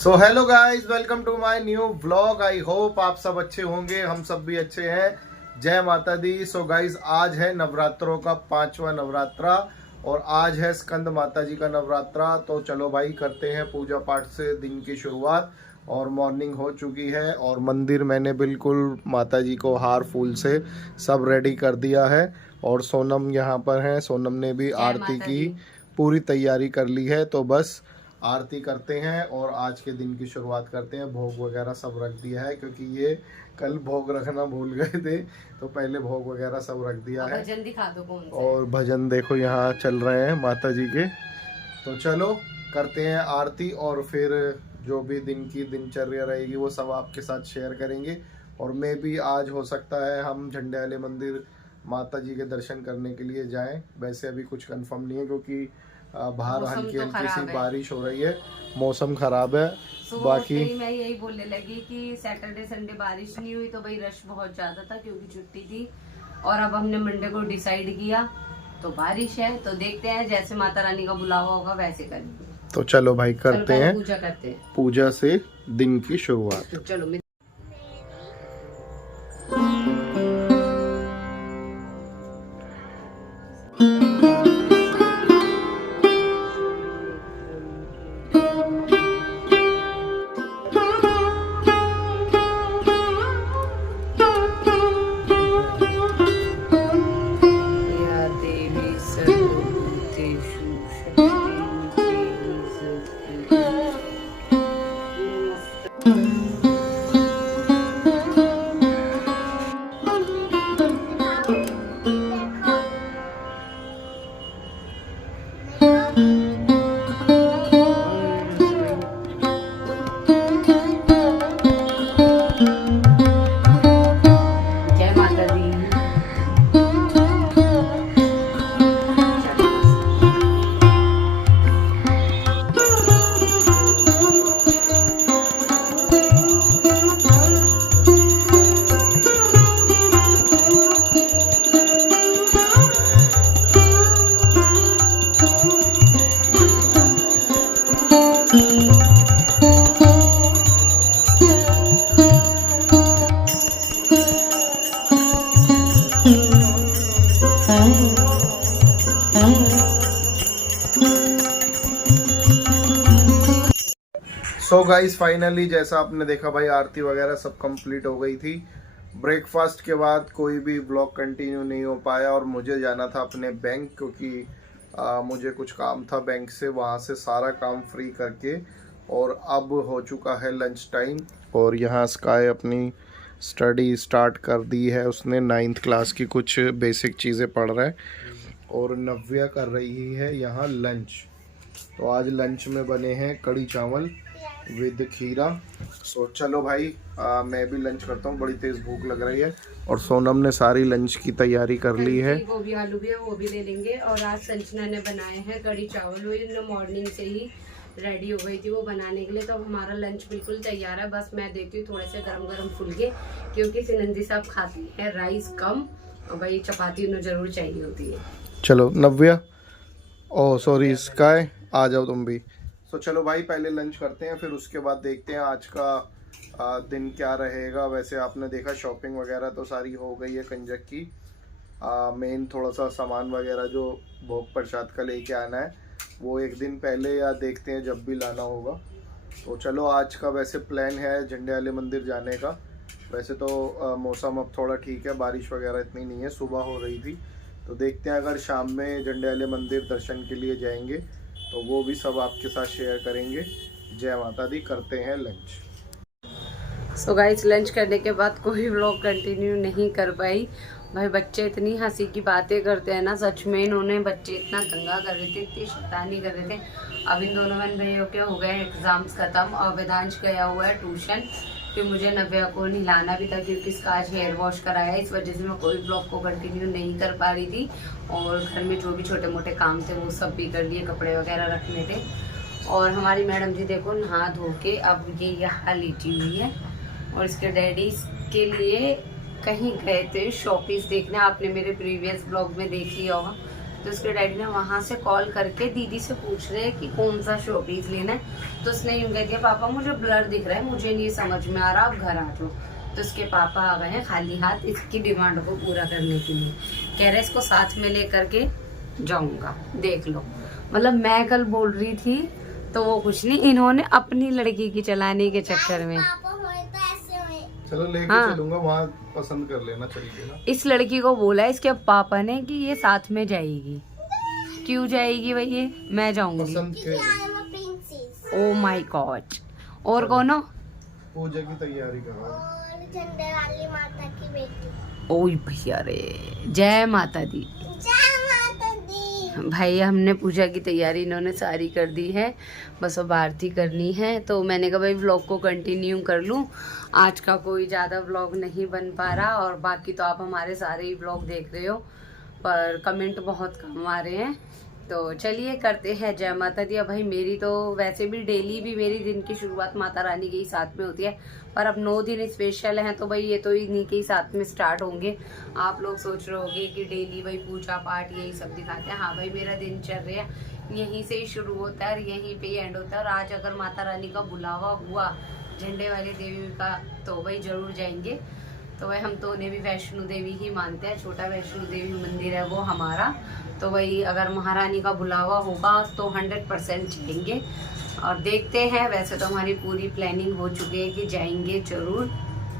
So hello guys, welcome to my new vlog. I hope आप सब अच्छे होंगे, हम सब भी अच्छे हैं। जय माता दी। सो गाइस, आज है नवरात्रों का 5वां नवरात्रा और आज है स्कंद माता जी का नवरात्रा। तो चलो भाई, करते हैं पूजा पाठ से दिन की शुरुआत। और मॉर्निंग हो चुकी है और मंदिर मैंने बिल्कुल माता जी को हार फूल से सब रेडी कर दिया है। और सोनम यहाँ पर है, सोनम ने भी आरती की पूरी तैयारी कर ली है। तो बस आरती करते हैं और आज के दिन की शुरुआत करते हैं। भोग वगैरह सब रख दिया है क्योंकि ये कल भोग रखना भूल गए थे, तो पहले भोग वगैरह सब रख दिया है। भजन दिखा दो कौन से। और भजन देखो यहाँ चल रहे हैं माता जी के। तो चलो करते हैं आरती और फिर जो भी दिन की दिनचर्या रहेगी वो सब आपके साथ शेयर करेंगे। और मैं भी आज हो सकता है हम झंडे वाले मंदिर माता जी के दर्शन करने के लिए जाएं। वैसे अभी कुछ कंफर्म नहीं है क्योंकि बाहर हल्की हल्की सी बारिश हो रही है, मौसम खराब है। बाकी मैं यही बोलने लगी कि सैटरडे संडे बारिश नहीं हुई तो भाई रश बहुत ज्यादा था क्योंकि छुट्टी थी। और अब हमने मंडे को डिसाइड किया तो बारिश है, तो देखते हैं जैसे माता रानी का बुलावा होगा वैसे करेंगे। तो चलो भाई करते हैं पूजा करते हैं, पूजा से दिन की शुरुआत। तो चलो। सो गाइस, फाइनली जैसा आपने देखा भाई, आरती वगैरह सब कंप्लीट हो गई थी। ब्रेकफास्ट के बाद कोई भी ब्लॉग कंटिन्यू नहीं हो पाया और मुझे जाना था अपने बैंक क्योंकि मुझे कुछ काम था बैंक से। वहाँ से सारा काम फ्री करके और अब हो चुका है लंच टाइम। और यहाँ स्काई अपनी स्टडी स्टार्ट कर दी है, उसने 9th क्लास की कुछ बेसिक चीज़ें पढ़ रहा है। और नव्या कर रही है यहाँ लंच। तो आज लंच में बने हैं कड़ी चावल विद खीरा। सो चलो भाई, मैं भी लंच करता हूँ, बड़ी तेज भूख लग रही है। और सोनम ने सारी लंच की तैयारी कर ली है। गोभी आलू भी है, वो भी ले लेंगे। और आज संजना ने बनाए हैं कड़ी चावल, वो मॉर्निंग से ही रेडी हो गई थी वो बनाने के लिए। तो हमारा लंच बिल्कुल तैयार है, बस मैं देती हूँ थोड़े से गरम गरम फुलके क्योंकि सिनंदी साहब खाती है राइस कम और भाई चपाती उन्हें जरूर चाहिए होती है। चलो नव्या, ओह सॉरी स्काई, आ जाओ तुम भी। तो चलो भाई, पहले लंच करते हैं फिर उसके बाद देखते हैं आज का दिन क्या रहेगा। वैसे आपने देखा शॉपिंग वगैरह तो सारी हो गई है कंजक की। मेन थोड़ा सा सामान वगैरह जो भोग प्रसाद का लेके आना है वो एक दिन पहले या देखते हैं जब भी लाना होगा। तो चलो आज का वैसे प्लान है झंडे वाले मंदिर जाने का। वैसे तो मौसम अब थोड़ा ठीक है, बारिश वगैरह इतनी नहीं है, सुबह हो रही थी। तो देखते हैं अगर शाम में झंडे वाले मंदिर दर्शन के लिए जाएंगे तो वो भी सब आपके साथ शेयर करेंगे। जय माता दी। करते हैं लंच। सो गाइस, लंच करने के बाद कोई व्लॉग कंटिन्यू नहीं कर पाई। भाई बच्चे इतनी हंसी की बातें करते हैं ना, सच में इन्होंने बच्चे इतना दंगा कर रहे थे, इतनी शैतानी कर रहे थे। अब इन दोनों बहन भाइयों के हो गए एग्जाम्स खत्म और वेदांश गया हुआ है ट्यूशन। फिर मुझे नव्या को नहलाना भी था क्योंकि इसका आज हेयर वॉश कराया है, इस वजह से मैं कोई ब्लॉग को कंटिन्यू नहीं कर पा रही थी। और घर में जो भी छोटे मोटे काम थे वो सब भी कर लिए, कपड़े वगैरह रखने थे। और हमारी मैडम जी देखो नहा धो के अब ये यहाँ लेटी हुई है। और इसके डैडी के लिए कहीं गए थे शॉपीस देखने, आपने मेरे प्रीवियस ब्लॉग में देख लिया होगा। तो उसके डैडी ने वहां से कॉल करके दीदी से पूछ रहे कि कौन सा शो पीस लेना है। तो उसने यूं कह दिया, पापा मुझे ब्लर दिख रहा है, मुझे नहीं समझ में आ रहा, आप घर आ जाओ। तो उसके पापा आ गए हैं खाली हाथ इसकी डिमांड को पूरा करने के लिए। कह रहे इसको साथ में लेकर के जाऊंगा, देख लो। मतलब मैं कल बोल रही थी तो वो कुछ नहीं, इन्होंने अपनी लड़की की चलाने के चक्कर में। चलो लेके हाँ। चलूंगा, वहाँ पसंद कर लेना, चलिए ना। इस लड़की को बोला इसके पापा ने कि ये साथ में जाएगी। क्यों जाएगी भाई? ये मैं जाऊंगी। पसंद के ओ माय गॉड। और कौन हो? पूजा की तैयारी कर रहा और झंडे वाली माता की बेटी। ओए भैया रे, जय माता दी। जय माता दी। भाई हमने पूजा की तैयारी इन्होंने सारी कर दी है, बस अब आरती करनी है। तो मैंने कहा भाई व्लॉग को कंटिन्यू कर लूँ। आज का कोई ज़्यादा व्लॉग नहीं बन पा रहा, और बाकी तो आप हमारे सारे ही व्लॉग देख रहे हो, पर कमेंट बहुत कम आ रहे हैं। तो चलिए करते हैं जय माता दी। अब भाई मेरी तो वैसे भी डेली भी मेरी दिन की शुरुआत माता रानी के ही साथ में होती है, पर अब 9 दिन स्पेशल हैं तो भाई ये तो इन्हीं के ही साथ में स्टार्ट होंगे। आप लोग सोच रहे होंगे कि डेली भाई पूजा पाठ यही सब दिखाते हैं। हाँ भाई, मेरा दिनचर्या यहीं से ही शुरू होता है और यहीं पे ही एंड होता है। और आज अगर माता रानी का बुलावा हुआ झंडे वाली देवी का तो भाई जरूर जाएंगे। तो भाई हम तो उन्हें भी वैष्णो देवी ही मानते हैं, छोटा वैष्णो देवी मंदिर है वो हमारा। तो वही अगर महारानी का बुलावा होगा तो 100% जाएंगे। और देखते हैं, वैसे तो हमारी पूरी प्लानिंग हो चुकी है कि जाएंगे जरूर,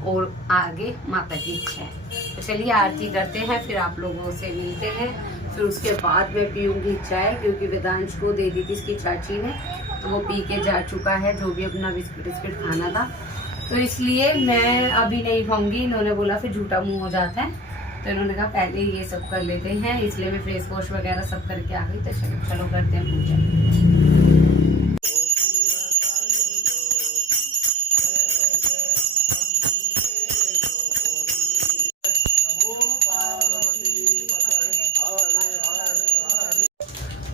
और आगे माता की इच्छा है। तो चलिए आरती करते हैं, फिर आप लोगों से मिलते हैं। फिर उसके बाद मैं पीऊँगी चाय, क्योंकि वेदांश को दे दी थी इसकी चाची ने, तो वो पी के जा चुका है जो भी अपना बिस्किट खाना था। तो इसलिए मैं अभी नहीं खाऊंगी। इन्होंने बोला फिर झूठा मुंह हो जाता है, तो इन्होंने कहा पहले ये सब कर लेते हैं, इसलिए मैं फेस वॉश वगैरह सब करके आ गई। तो चलो करते हैं पूजा।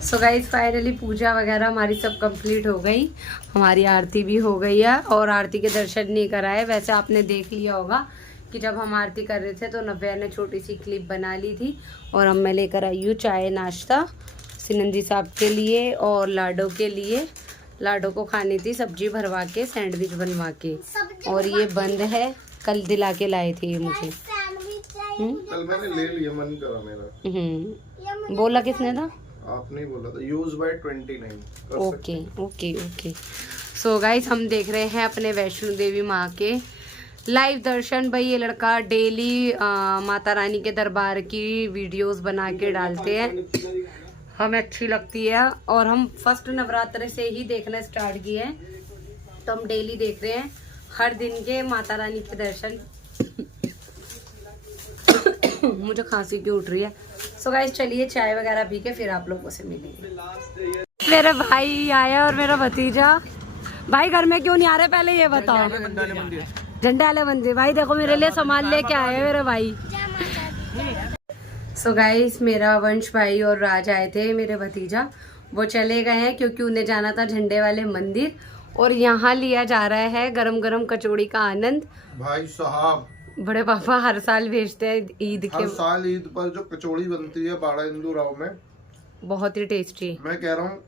सो गाइज फाइनली पूजा वगैरह हमारी सब कंप्लीट हो गई, हमारी आरती भी हो गई है, और आरती के दर्शन नहीं कराए। वैसे आपने देख लिया होगा कि जब हम आरती कर रहे थे तो नव्या ने छोटी सी क्लिप बना ली थी। और अब मैं लेकर आई हूँ चाय नाश्ता सिनंदी साहब के लिए और लाडो के लिए। लाडो को खानी थी सब्जी भरवा के, सैंडविच बनवा के, और ये बंद है, कल दिला के लाए थे ये मुझे। कल मैंने ले लिया, मन करा मेरा। बोला किसने था? आपने बोला था use by 29। Okay okay okay. So guys हम देख रहे हैं अपने वैष्णो देवी माँ के लाइव दर्शन। भाई ये लड़का डेली माता रानी के दरबार की वीडियोस बना के डालते हैं, हमें अच्छी लगती है। और हम फर्स्ट नवरात्र से ही देखना स्टार्ट किए हैं, तो हम डेली देख रहे हैं हर दिन के माता रानी के दर्शन। मुझे खांसी क्यों उठ रही है। सो गाइस चलिए चाय वगैरह पी के फिर आप लोगों से मिलेंगे। मेरा भाई आया और मेरा भतीजा। भाई घर में क्यों नहीं आ रहे पहले ये बताओ। झंडे वाले मंदिर। भाई देखो मेरे लिए सामान लेके आए मेरे भाई। सो गाइस मेरा वंश भाई और राज आए थे, मेरे भतीजा, वो चले गए हैं क्योंकि उन्हें जाना था झंडे वाले मंदिर। और यहाँ लिया जा रहा है गरम गरम कचौड़ी का आनंद। भाई साहब बड़े पापा हर साल भेजते हैं ईद के। हर साल ईद पर जो कचौड़ी बनती है बाड़ा इंदू राव में, बहुत ही टेस्टी। मैं कह रहा हूँ,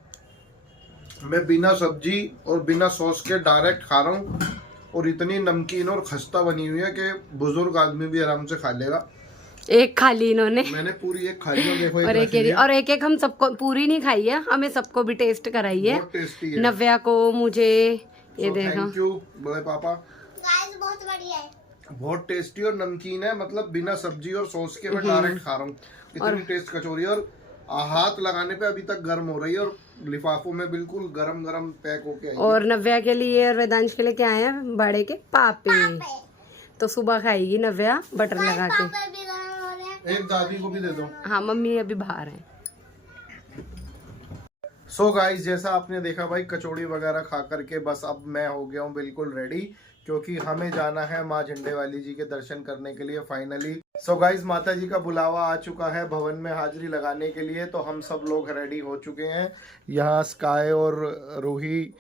मैं बिना सब्जी और बिना सॉस के डायरेक्ट खा रहा हूँ, और इतनी नमकीन और खस्ता बनी हुई है कि बुजुर्ग आदमी भी आराम से खा लेगा। एक खा ली इन्होंने, मैंने पूरी एक खाई है, देखो और एक हम सबको पूरी नहीं खाई है, हमें सबको भी टेस्ट कराई है। बहुत टेस्टी है। नव्या को, मुझे, ये देखो। थैंक यू बड़े पापा। गाइस बहुत बढ़िया है, बहुत टेस्टी और नमकीन है, मतलब बिना सब्जी और सॉस के मैं डायरेक्ट खा रहा हूँ। इतनी टेस्ट कचौरी, और हाथ लगाने पे अभी तक गर्म हो रही है, और लिफाफों में बिल्कुल गरम गरम पैक होके आई है। और नव्या के लिए और वेदांश के लिए क्या आए हैं? बड़े के पापे। तो सुबह खाएगी नव्या बटर लगा के। पापा भी गरम हो रहे हैं। एक दादी को भी दे दो। हाँ मम्मी अभी बाहर है। सो गाइस जैसा आपने देखा भाई, कचौड़ी वगैरह खा करके बस अब मैं हो गया हूँ बिल्कुल रेडी, क्योंकि हमें जाना है माँ झंडे वाली जी के दर्शन करने के लिए फाइनली। सो गाइस माता जी का बुलावा आ चुका है भवन में हाजिरी लगाने के लिए, तो हम सब लोग रेडी हो चुके हैं। यहाँ स्काई और रूही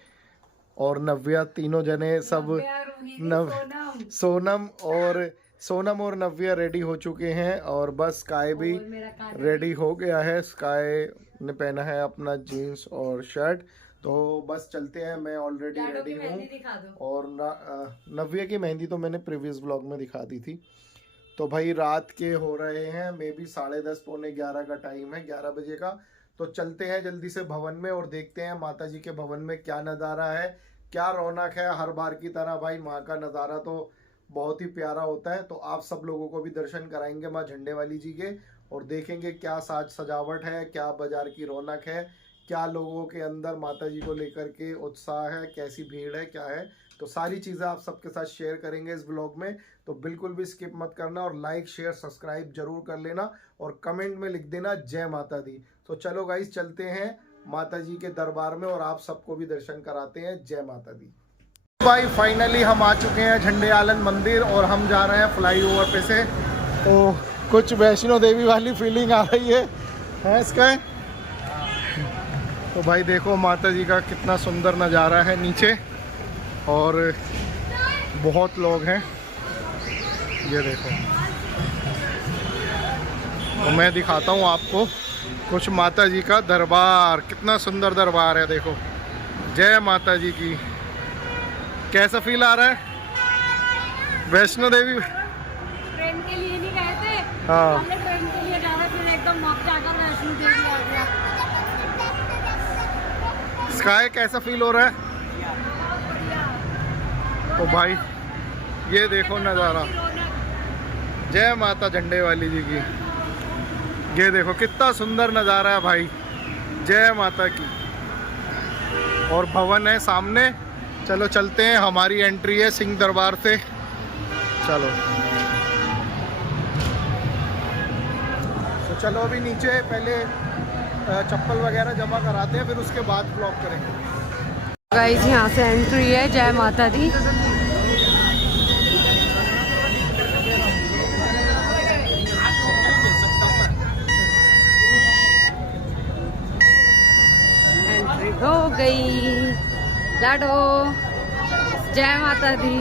और नव्या, तीनों जने सब सोनम और सोनम और नव्या रेडी हो चुके हैं और बस स्काई भी और मेरा कार्ड रेडी हो गया है। स्काई ने पहना है अपना जीन्स और शर्ट। तो बस चलते हैं, मैं ऑलरेडी डाडो की रेडी मेहंदी हूँ। दिखा दो। और नव्या की मेहंदी तो मैंने प्रीवियस ब्लॉग में दिखा दी थी। तो भाई रात के हो रहे हैं मे बी 10:30 पौने 11 का टाइम है, 11 बजे का। तो चलते हैं जल्दी से भवन में और देखते हैं माता जी के भवन में क्या नज़ारा है, क्या रौनक है। हर बार की तरह भाई माँ का नज़ारा तो बहुत ही प्यारा होता है। तो आप सब लोगों को भी दर्शन कराएंगे माँ झंडे वाली जी के और देखेंगे क्या साज सजावट है, क्या बाजार की रौनक है, क्या लोगों के अंदर माता जी को लेकर के उत्साह है, कैसी भीड़ है, क्या है। तो सारी चीज़ें आप सबके साथ शेयर करेंगे इस ब्लॉग में। तो बिल्कुल भी स्किप मत करना और लाइक शेयर सब्सक्राइब जरूर कर लेना और कमेंट में लिख देना जय माता दी। तो चलो गाइस चलते हैं माता जी के दरबार में और आप सबको भी दर्शन कराते हैं। जय माता दी। भाई फाइनली हम आ चुके हैं झंडे आलन मंदिर और हम जा रहे हैं फ्लाईओवर पे से। तो कुछ वैष्णो देवी वाली फीलिंग आ रही है इसका। तो भाई देखो माता जी का कितना सुंदर नज़ारा है नीचे और बहुत लोग हैं, ये देखो। तो मैं दिखाता हूँ आपको कुछ माता जी का दरबार, कितना सुंदर दरबार है देखो। जय माता जी की। कैसा फील आ रहा है? वैष्णो देवी ट्रेन के लिए नहीं गए थे, हाँ हमने ट्रेन के लिए जा रहे, फिर एकदम वक्त जाकर वैष्णो देवी आ गया। स्काई कैसा फील हो रहा है? तो भाई ये देखो नज़ारा, जय माता झंडे वाली जी की। ये देखो कितना सुंदर नज़ारा है भाई, जय माता की। और भवन है सामने। चलो चलते हैं, हमारी एंट्री है सिंह दरबार से। चलो तो चलो अभी नीचे पहले चप्पल वगैरह जमा कराते हैं, फिर उसके बाद ब्लॉग करेंगे। गाइस यहाँ से एंट्री है, जय माता दी। एंट्री हो गई। लाडो जय माता दी।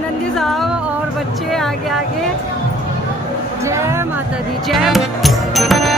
नंदी साहब और बच्चे आगे आगे। जय माता दी। जय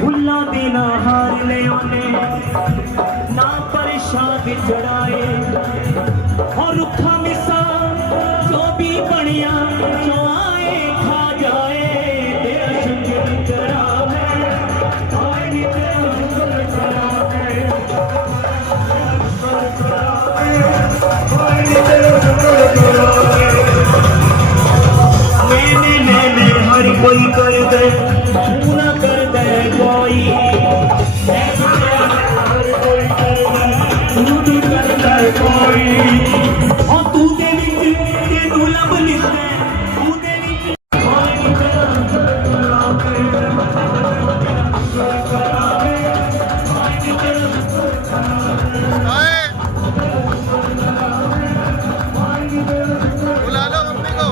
भुला देना हार ले ओने ना परेशान चढ़ाए और रुखा मिसा जो भी बढ़िया जो आए खा जाए तेरा शुक्र करा है आए नी तेरा शुक्र करा है आए नी तेरा शुक्र करा है मैंने हर कोई कर दे पूरा कर दे कोई हर कोई कर दे तू कर दे कोई और तू दे विच ते तू लब लिखदा तू दे विच कोई बुला लो मम्मी को।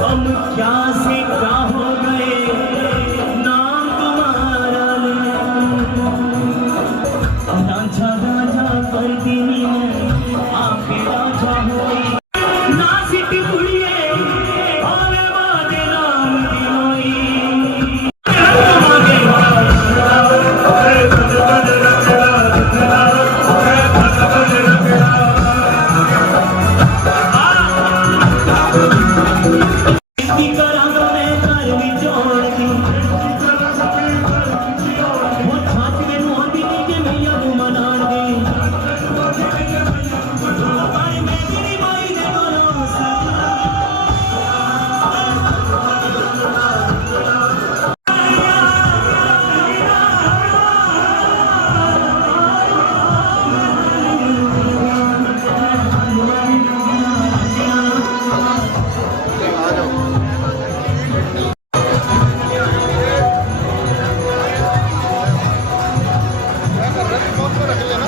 हम क्या से क्या हो गए नाम तुम्हारा राजा राजा पर दीनी आपके राजा होई ना सिटी कुड़िए और बादे नाम दी होई इसी करांगा मैं घर भी जोड़ दी वो छात में मोदी दी के मैया को मनान दी भाई मैं तेरी माई दे नाम से आ जाओ। क्या कर रहे थे? फोन पे रख लेना।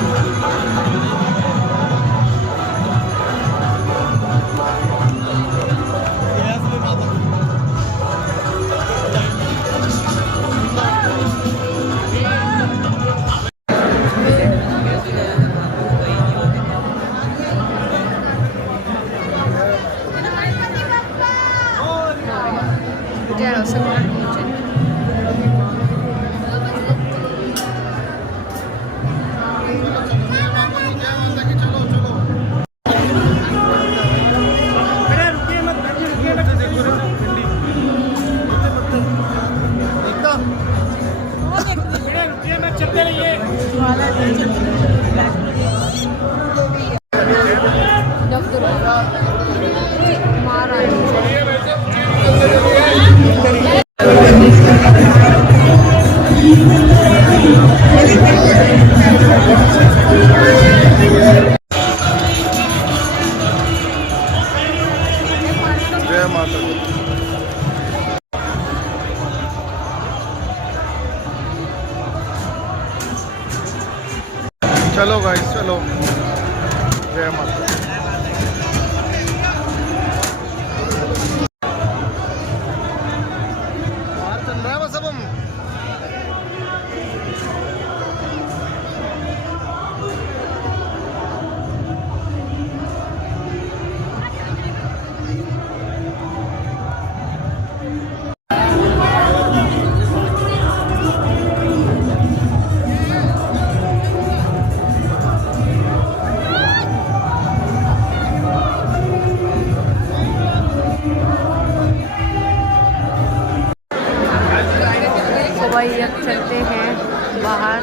जय माता दी। चलो गाइस चलो। जय माता दी। बाहर चल रहा है बस अब हम। भाई अब चलते हैं बाहर।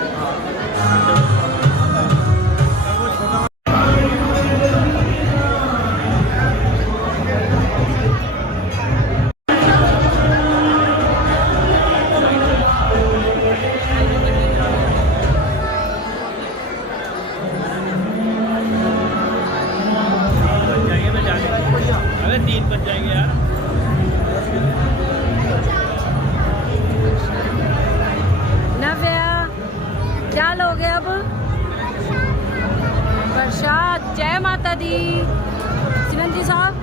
अरे 3 बज जाएंगे यार। नव्या क्या लोगे अब? प्रसाद। जय माता दी। सिमन जी साहब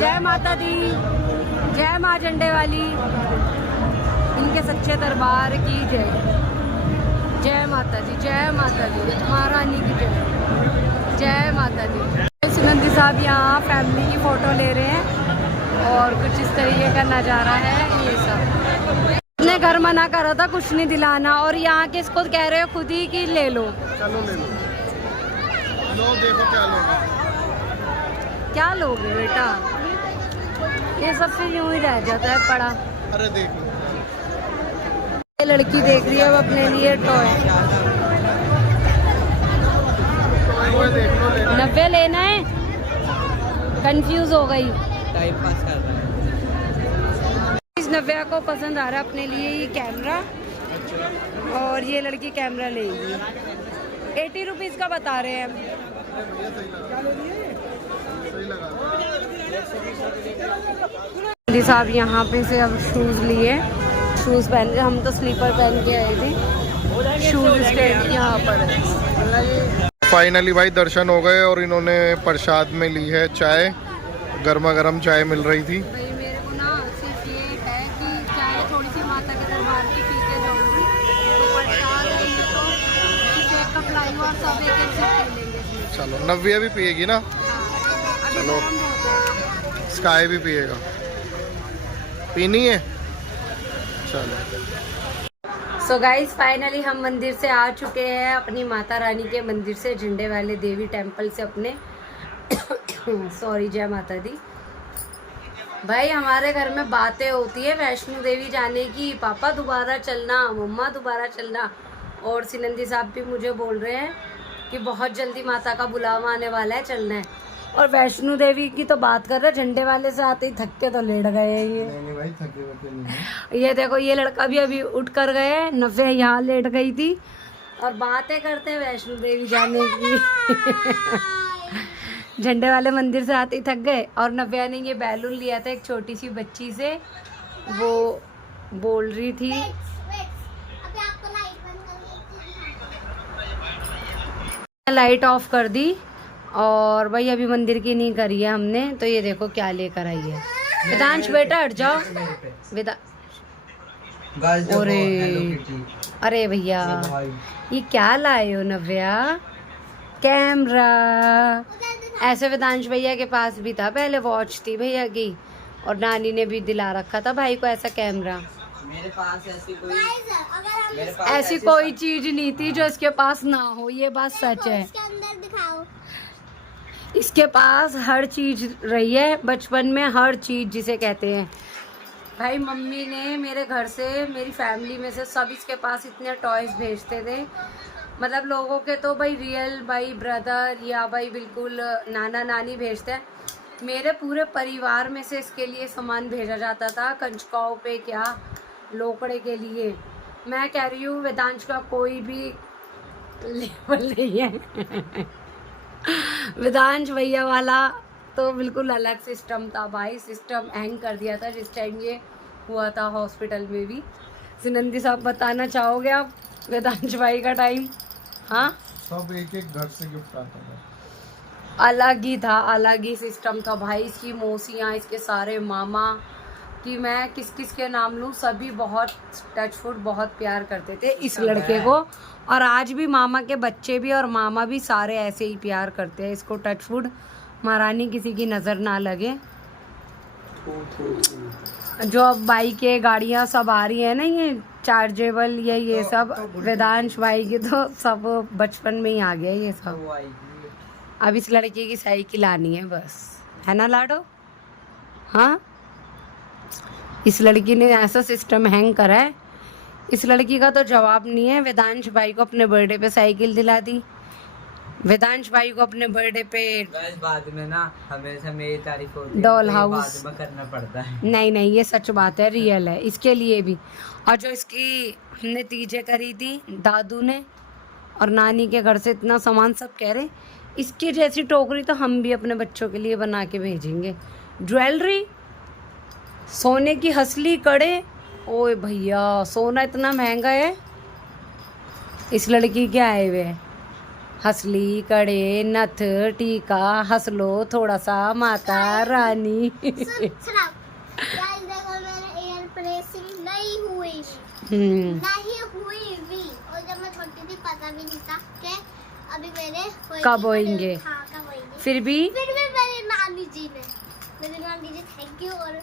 जय माता दी। जय माँ झंडे वाली। इनके सच्चे दरबार की जय। जय माता दी, महारानी की जय, जय माता दी। सुनंदी साहब यहाँ फैमिली की फ़ोटो ले रहे हैं और कुछ इस तरीके का नज़ारा है ये सब। अपने घर मना करा था कुछ नहीं दिलाना और यहाँ के इसको कह रहे हो खुद ही कि ले लो। चलो ले लो, लो देखो क्या लोगे। क्या लोगे बेटा, ये सबसे यूं ही रह जाता है पड़ा। अरे देखो, ये लड़की देख रही है अब अपने लिए टॉय। वो देख लो, ले लो। 90 लेना है, कंफ्यूज हो गई। टाइम पास कर रहा है। इस नव्या को पसंद आ रहा है अपने लिए ये कैमरा और ये लड़की कैमरा लेगी। 80 रुपीज़ का बता रहे हैं। सही लगा। जी साहब यहाँ पे से अब शूज़ लिए, शूज़ पहन के, हम तो स्लीपर पहन के आए थे। शूज़ स्टैंड यहाँ पर है। फाइनली भाई दर्शन हो गए और इन्होंने प्रसाद में ली है चाय, गर्मा गर्म चाय मिल रही थी। भाई मेरे को ना सिर्फ ये है कि चाय थोड़ी सी माता के दरबार की पी के जाऊँगी, तो प्रसाद है ये तो सिर्फ एक कप लाई और सब एक एक सिप पी लेंगे इसमें। चलो, नव्या भी पिएगी ना, हाँ, अभी चलो। गरम बहुत है। स्काई भी पिएगा, पीनी है, चलो। सो गाइस फाइनली हम मंदिर से आ चुके हैं, अपनी माता रानी के मंदिर से, झंडे वाले देवी टेम्पल से अपने। सॉरी, जय माता दी। भाई हमारे घर में बातें होती है वैष्णो देवी जाने की, पापा दोबारा चलना, मम्मा दोबारा चलना, और सिनंदी साहब भी मुझे बोल रहे हैं कि बहुत जल्दी माता का बुलावा आने वाला है, चलना है। और वैष्णो देवी की तो बात कर रहे, झंडे वाले से आते ही थक के तो लेट गए हैं ये। नहीं भाई, थके वके नहीं है। ये देखो ये लड़का भी अभी उठ कर गए, नव्या यहाँ लेट गई थी और बातें करते हैं वैष्णो देवी जाने की। झंडे वाले मंदिर से आते ही थक गए। और नव्या ने ये बैलून लिया था एक छोटी सी बच्ची से, वो बोल रही थी अभी आपको लाइट बंद कर लाइट ऑफ कर दी। और भाई अभी मंदिर की नहीं करी है हमने, तो ये देखो क्या लेकर आई है। वेदांश बेटा हट जाओ, अरे भैया ये क्या लाए हो नव्या, कैमरा। ऐसे वेदांश भैया के पास भी था पहले, वॉच थी भैया की, और नानी ने भी दिला रखा था भाई को ऐसा कैमरा। मेरे पास ऐसी कोई चीज नहीं थी जो इसके पास ना हो, ये बात सच है। इसके अंदर दिखाओ। इसके पास हर चीज रही है बचपन में, हर चीज जिसे कहते हैं। भाई मम्मी ने मेरे घर से, मेरी फैमिली में से सब इसके पास इतने टॉयज भेजते थे, मतलब लोगों के तो भाई रियल भाई ब्रदर या भाई बिल्कुल नाना नानी भेजते हैं, मेरे पूरे परिवार में से इसके लिए सामान भेजा जाता था, कंचकाओं पे क्या लोकड़े के लिए। मैं कह रही हूँ वेदांश का कोई भी लेवल नहीं है। वेदांश भैया वाला तो बिल्कुल अलग सिस्टम था भाई, सिस्टम हैंग कर दिया था जिस टाइम ये हुआ था हॉस्पिटल में भी। सिनंदी साहब बताना चाहोगे आप वेदांश भाई का टाइम? हाँ, सब एक एक घर से गिफ्ट आता था, अलग ही था, अलग ही सिस्टम था भाई। इसकी मौसियाँ, इसके सारे मामा, कि मैं किस किस के नाम लूँ, सभी बहुत टचफुट, बहुत प्यार करते थे इस लड़के को। और आज भी मामा के बच्चे भी और मामा भी सारे ऐसे ही प्यार करते हैं इसको, टचफुट। महारानी किसी की नज़र ना लगे। जो अब बाइकें गाड़ियाँ सब आ रही है ना, ये चार्जेबल ये सब, वेदांश भाई की तो सब बचपन में ही आ गया ये सब। अब इस लड़के की साइकिल आनी है बस, है ना लाडो? हाँ, इस लड़की ने ऐसा सिस्टम हैंग करा है, इस लड़की का तो जवाब नहीं है। वेदांश भाई को अपने बर्थडे पे साइकिल दिला दी, वेदांश भाई को अपने बर्थडे पे बाद में ना हमेशा मेरी तारीफ होती है, डॉल तो ये हाउस बाद में करना पड़ता है। नहीं ये सच बात है, रियल है इसके लिए भी। और जो इसकी हमने तीजे करी थी दादू ने और नानी के घर से इतना सामान, सब कह रहे इसकी जैसी टोकरी तो हम भी अपने बच्चों के लिए बना के भेजेंगे। ज्वेलरी, सोने की हसली, कड़े, ओए भैया सोना इतना महंगा है। इस लड़की के आए हुए हैं हसली, कड़े, नथ, टीका, हंस लो थोड़ा सा माता रानी। सुनाओ। गाइस देखो मेरे एयर प्रेसिंग नहीं हुई भी। और जब मैं छोटी थी पता पता भी नहीं था कि अभी मेरे कब होएंगे। हाँ, कब होएंगे। फिर भी मेरी नानी जी थैंक यू, और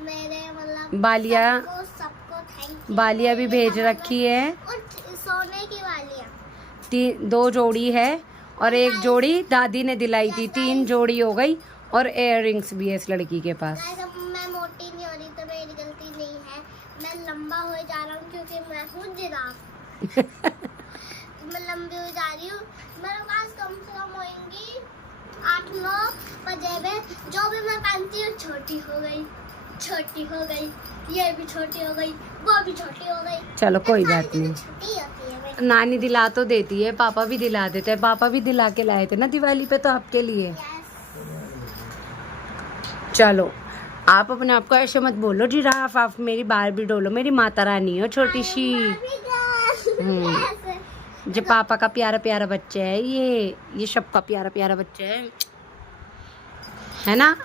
मेरे मतलब बालियाँ सबको थैंक यू। बालियाँ भी भेज रखी है, और सोने की वालियाँ 2 जोड़ी है और 1 जोड़ी दादी ने दिलाई थी, 3 जोड़ी हो गई और इयररिंग्स भी है इस लड़की के पास। गाइस, अब मैं मोटी नहीं हो रही तो मेरी गलती नहीं है, मैं लंबा हो जा रहा हूँ क्योंकि मैं हूँ जिराफ। मैं लंबी हो जा रही हूँ, मेरे पास कम से कम होंगी 8-9 पजेबे, जो भी मैं पहनती हूँ छोटी हो गई, ये भी छोटी हो गई, वो भी छोटी हो गई। चलो कोई बात नहीं, छोटी होती है मेरी। नानी दिला तो देती है, पापा भी दिला देते हैं, पापा भी दिला के लाए थे ना दिवाली पे तो आपके लिए। चलो आप अपने आप को ऐसे मत बोलो जिराफ, आप मेरी बारबी डोलो, मेरी माता रानी हो छोटी सी। जो पापा का प्यारा प्यारा बच्चा है, ये सबका प्यारा प्यारा बच्चा है ना।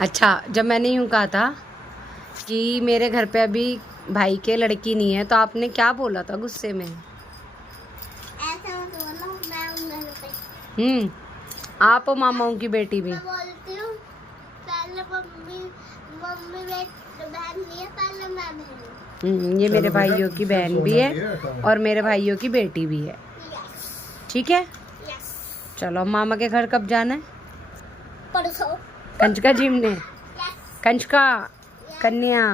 अच्छा, जब मैंने यूँ कहा था कि मेरे घर पे अभी भाई के लड़की नहीं है तो आपने क्या बोला था गुस्से में? ऐसे मत बोलो, मैं हूँ घर पे। आप और मामाओं की बेटी भी। मैं बोलती हूँ पहले मम्मी बहन नहीं है, पहले मैं बहन हूँ। ये मेरे भाइयों की बहन भी है और मेरे भाइयों की बेटी भी है, ठीक है। यस, चलो मामा के घर कब जाना है? परसों। कंचका जिम ने, यस, कंचका कन्या।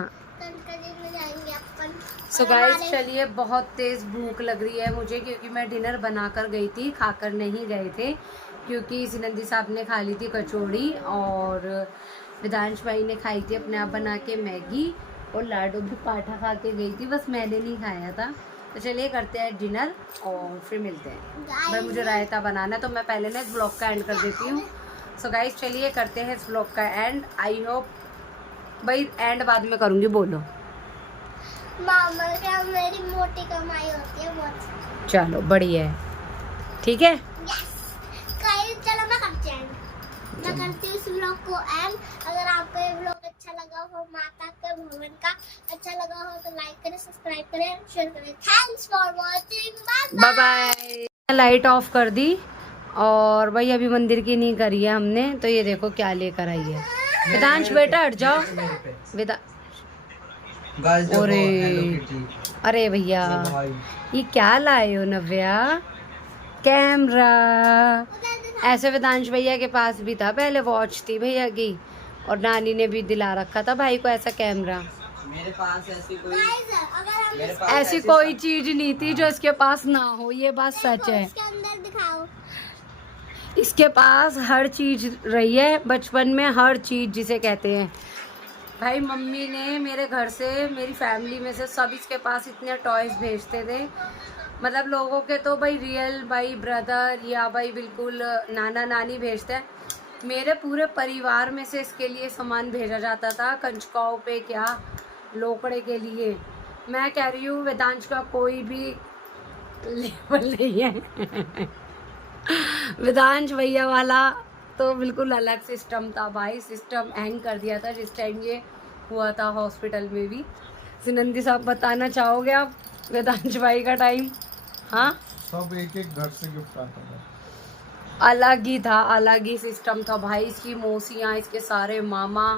कंचका जी में जाएंगे अपन। सो गाइस चलिए, बहुत तेज़ भूख लग रही है मुझे क्योंकि मैं डिनर बनाकर गई थी, खाकर नहीं गए थे क्योंकि सिनंदी साहब ने खा ली थी कचौड़ी और वेदांश भाई ने खाई थी अपने आप बना के मैगी और लाडू भी पाठा खा के गई थी, बस मैंने नहीं खाया था। तो चलिए करते हैं डिनर और फिर मिलते हैं। भाई मुझे रायता बनाना है तो मैं पहले ना इस ब्लॉग का एंड कर देती हूँ। सो गाइस चलिए करते हैं इस ब्लॉग का एंड। आई होप भाई एंड बाद में करूँगी, बोलो। मामा क्या मेरी मोटी कमाई होती है बहुत। चलो बढ़िया है, ठीक है। यस, चलो मैं करती हूँ, मैं करती हूँ इस व्लॉग को एंड। अगर आपको ये व्लॉग अच्छा लगा हो, माता के भवन का अच्छा लगा हो तो लाइक करें, सब्सक्राइब करें, शेयर करें। Thanks for watching, bye bye. Light off कर दी और भाई अभी मंदिर की नहीं करी है हमने, तो ये देखो क्या लेकर आई है। वेदांश बेटा हट जाओ। अरे भैया ये क्या लाए हो नव्या? कैमरा। ऐसे वेदांश भैया के पास भी था पहले, वॉच थी भैया की और नानी ने भी दिला रखा था भाई को ऐसा कैमरा। मेरे पास ऐसी कोई चीज नहीं थी जो इसके पास ना हो, ये बात सच है। इसके अंदर दिखाओ। इसके पास हर चीज रही है बचपन में, हर चीज जिसे कहते हैं। भाई मम्मी ने मेरे घर से, मेरी फैमिली में से सब इसके पास इतने टॉयज भेजते थे, मतलब लोगों के तो भाई रियल भाई ब्रदर या भाई बिल्कुल नाना नानी भेजते हैं, मेरे पूरे परिवार में से इसके लिए सामान भेजा जाता था, कंचकाओं पे क्या लोकड़े के लिए। मैं कह रही हूँ वेदांश का कोई भी लेवल नहीं है। वेदांश भैया वाला तो बिल्कुल अलग सिस्टम था भाई, सिस्टम हैंग कर दिया था जिस टाइम ये हुआ था हॉस्पिटल में भी। सिनंदी साहब बताना चाहोगे आप वेदांश भाई का टाइम? हाँ, सब एक एक घर से गिफ्ट आता था, अलग ही था, अलग ही सिस्टम था भाई। इसकी मौसियाँ, इसके सारे मामा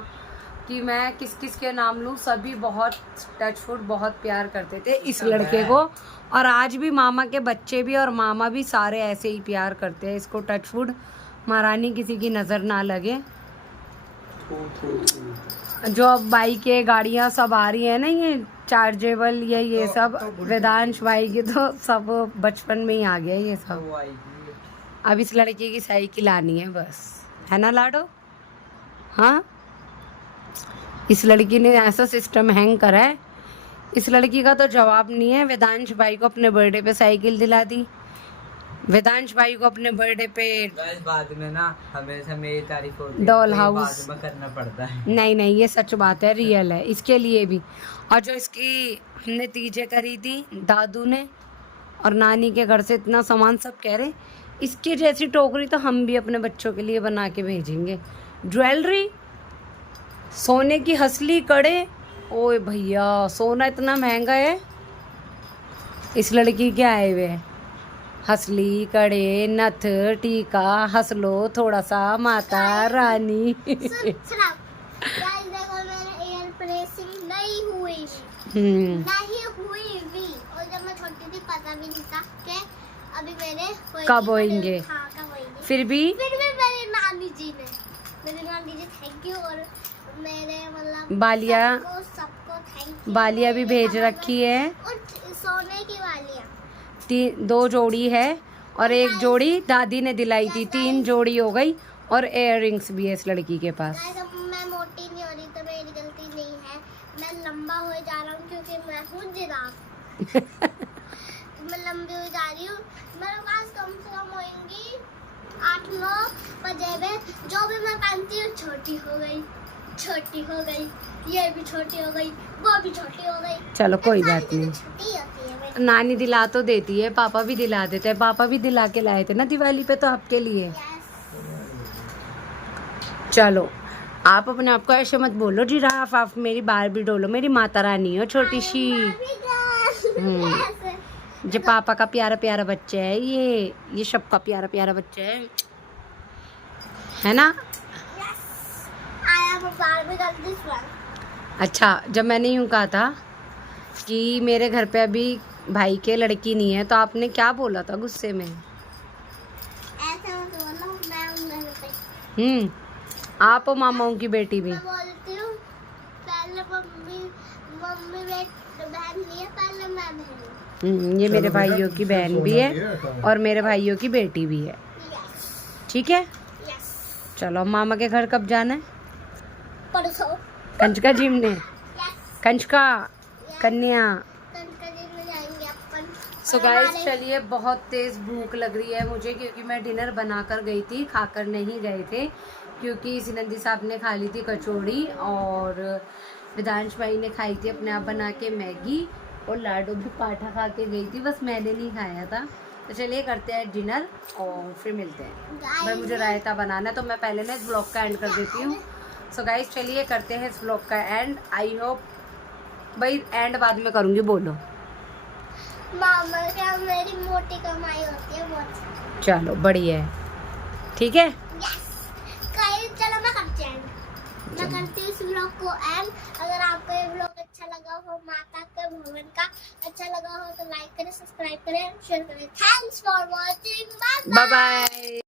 कि मैं किस किस के नाम लूँ, सभी बहुत टचवुड, बहुत प्यार करते थे इस लड़के को। और आज भी मामा के बच्चे भी और मामा भी सारे ऐसे ही प्यार करते हैं इसको, टचवुड। महारानी किसी की नज़र ना लगे। जो अब बाइकें गाड़ियाँ सब आ रही है ना, ये चार्जेबल ये सब वेदांश भाई की तो सब बचपन में ही आ गया ये सब। अब इस लड़के की साइकिल आनी है बस, है ना लाडो? हाँ, इस लड़की ने ऐसा सिस्टम हैंग करा है, इस लड़की का तो जवाब नहीं है। वेदांश भाई को अपने बर्थडे पे साइकिल दिला दी, वेदांश भाई को अपने बर्थडे पे बाद में ना हमेशा मेरी तारीफ होती है, डॉल तो ये हाउस बाद में करना पड़ता है। नहीं ये सच बात है, रियल है इसके लिए भी। और जो इसकी हमने तीजे करी थी दादू ने और नानी के घर से इतना सामान, सब कह रहे इसकी जैसी टोकरी तो हम भी अपने बच्चों के लिए बना के भेजेंगे। ज्वेलरी, सोने की हसली, कड़े, ओए भैया सोना इतना महंगा है इस लड़की के आए हुए हैं। हंसली, कड़े, नथ, टीका, हंस लो थोड़ा सा माता रानी। सुनाओ गाइस, देखो मेरे एयर प्रेसिंग नहीं हुई नहीं हुई भी। और जब मैं छोटी थी पता भी नहीं था कि अभी मेरे कब होएंगे। हाँ, कब होएंगे। फिर भी मेरी नानी जी थैंक यू। और मेरे मतलब बालियाँ सबको थैंक यू। बालियाँ भी भेज रखी है। और सोने की बालियाँ 2 जोड़ी है और 1 जोड़ी दादी ने दिलाई थी। 3 जोड़ी हो गई और इयररिंग्स भी है इस लड़की के पास। गाइस, अब मैं मोटी नहीं हो रही तो मेरी गलती नहीं है। मैं लंबा हो जा रहा हूँ क्योंकि मैं हूँ जिराफ। मैं लंबी हो जा रही हूँ। मेरे पास कम से कम होंगी 8-9 पजेबे। जो भी मैं पहनती हूँ छोटी हो गई, ये भी छोटी हो गई, वो भी छोटी हो गई। चलो कोई सारी बात चीजें नहीं। छोटी होती है मेरी। नानी दिला तो देती है, पापा भी दिला देते हैं। पापा भी दिला के लाए थे ना दिवाली पे तो आपके लिए। Yes. चलो आप अपने आप को ऐसे मत बोलो जिराफ, आप मेरी बारबी डोलो, मेरी माता रानी हो छोटी सी। ऐसे। जो पापा का प्यारा प्यारा बच्चा है, ये सबका प्यारा प्यारा बच्चा है ना। I am a Barbie doll, this one. अच्छा, जब मैंने यूँ कहा था कि मेरे घर पे अभी भाई के लड़की नहीं है तो आपने क्या बोला था गुस्से में? ऐसे मत बोलो, मैं हूँ घर पे। आप और मामाओं की बेटी भी। मैं बोलती हूँ पहले मम्मी बहन नहीं है, पहले मैं बहन हूँ। ये मेरे भाइयों की बहन भी है और मेरे भाइयों की बेटी भी है। Yes. ठीक है, Yes. चलो मामा के घर कब जाना है? परसों। कंचका जी ने Yes. कंचका कन्या। तनका जी में जाएंगे अपन। सो गाइस चलिए, बहुत तेज़ भूख लग रही है मुझे क्योंकि मैं डिनर बना कर गई थी, खाकर नहीं गए थे क्योंकि सिनंदी साहब ने खा ली थी कचौड़ी और वेदांश भाई ने खाई थी अपने आप बना के मैगी और लाडू भी पाठा खा के गई थी, बस मैंने नहीं खाया था। तो चलिए करते हैं डिनर और फिर मिलते हैं। भाई मुझे रायता बनाना है तो मैं पहले ना इस ब्लॉग का एंड कर देती हूँ। सो गाइस चलिए करते हैं इस ब्लॉग का एंड। आई होप भाई एंड बाद में करूँगी, बोलो। मामा क्या मेरी मोटी कमाई होती है बहुत। चलो बढ़िया है, ठीक है। Yes. गाइस चलो मैं करती हूँ मैं करती हूँ इस ब्लॉग को एंड। अगर आपको ये ब्लॉग अच्छा लगा हो, माता के भवन का अच्छा लगा हो तो लाइक करें, सब्सक्राइब करें, शेयर करें। Thanks for watching. Bye bye.